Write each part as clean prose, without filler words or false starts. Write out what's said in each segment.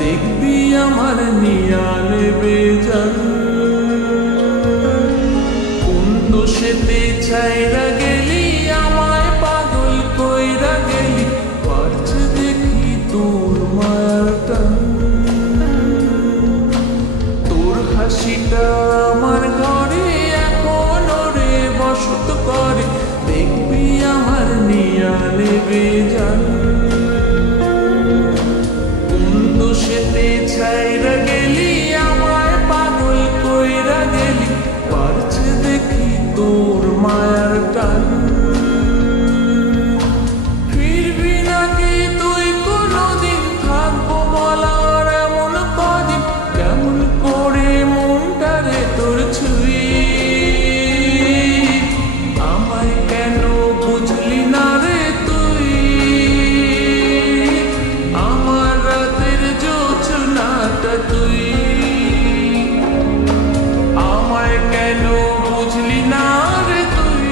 দেখবি আমার নিয়ালে বেজান কোন দোষেতে ছাইরা গেলি আমায় পাগল কইরা গেলি পারছে দেখি তোর মায়ার টান তোর হাসিটা আমার ঘরে এখনো রে বসত করে দেখবি আমার নিয়ালে বেজান সেতে ছাইরা গেলি আমায় পাগল কইরা গেলি পারছে দেখি তোর মায়ার টান ফিরবি নাকি তুই কোনদিন থাকবো বলার এমন কদিন কেমন করে মনটারে তোর ছুঁই আমায় কেন বুঝলি না রে তুই আমার রাতের তুই আমায় কেন বুঝলি না রে তুই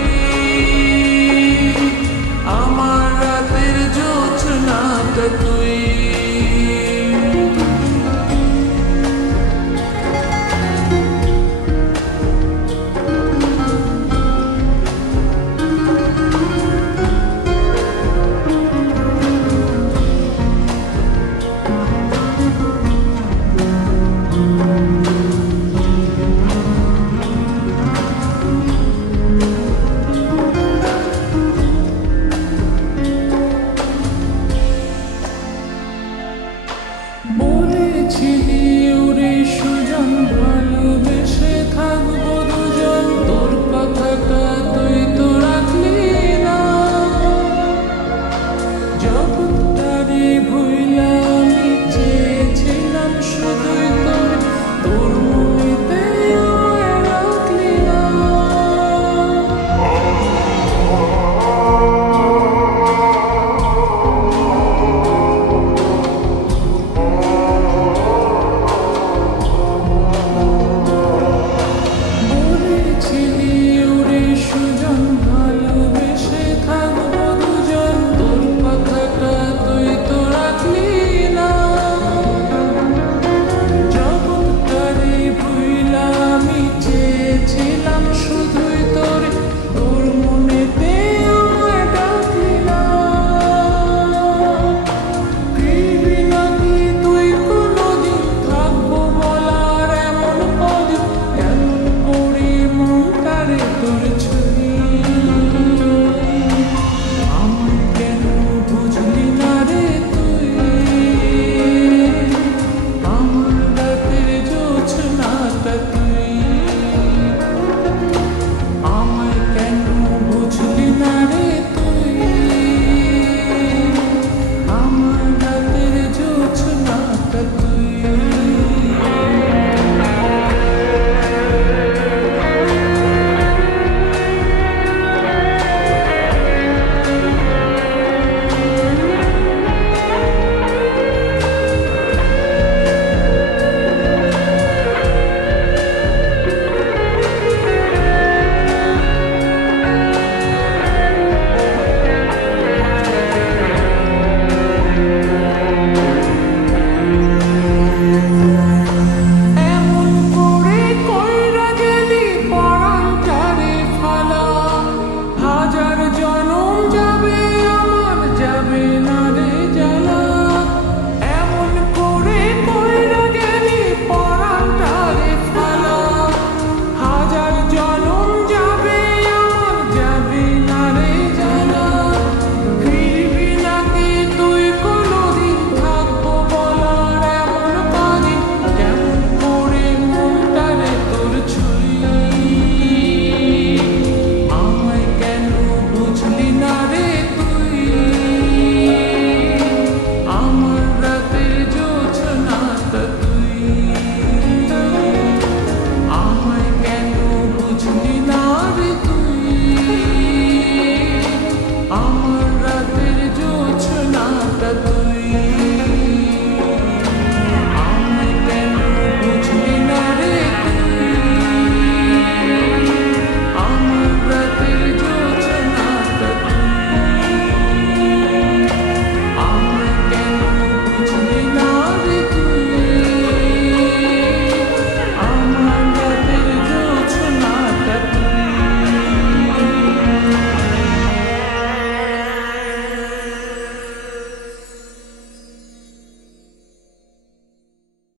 আমার রাতের জোছনাটা তুই